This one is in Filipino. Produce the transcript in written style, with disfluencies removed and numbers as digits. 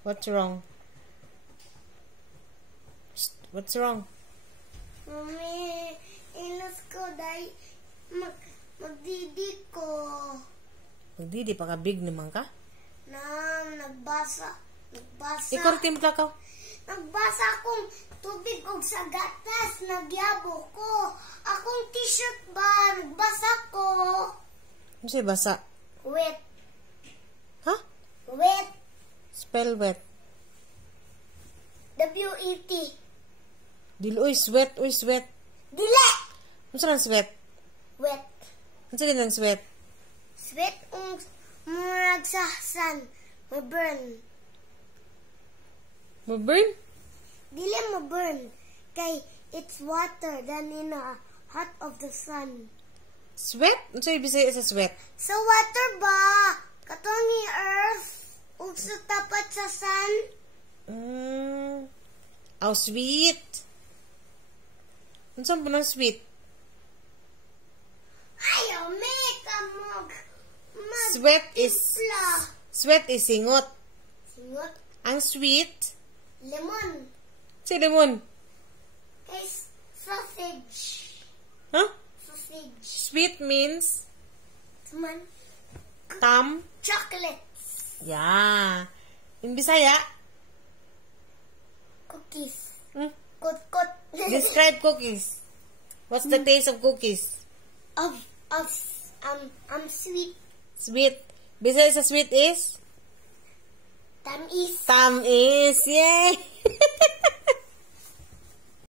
What's wrong? What's wrong? Mami, ilas ko dahil magdidi ko. Magdidi pa ka big naman ka? Nagbasa. Ikaw rin takaw. Nagbasa akong tubig og sa gatas, nagyabo ko. Akong t-shirt ba, nagbasa ko. Ano siya basa? Wet. Ha? Wet. Spell wet. W-E-T. Dili, uy, sweat, uy, sweat. Dili! Ano saan ang sweat? Wet. Ano saan ang sweat? Sweat murag sa sun. Maburn. Maburn? Dili maburn. Kay it's water than in a hot of the sun. Sweat? Ano sa'yo ibig sa sweat? Sa water ba? Katong ni earth. Ug sa tapat sa sun. Oh, sweet. Ano saan po ng sweet? Ayaw, may kamog. Sweat is singot. Singot. Ang sweet? Lemon. Si lemon. Kay sausage. Huh? Sausage. Sweet means? Man. Tam? Chocolates. Yeah. In Bisaya? Cookies. Kot. Describe cookies. What's the taste of cookies? Sweet. Sweet. Bisaya sa sweet is? Tamis. Tamis. Yay!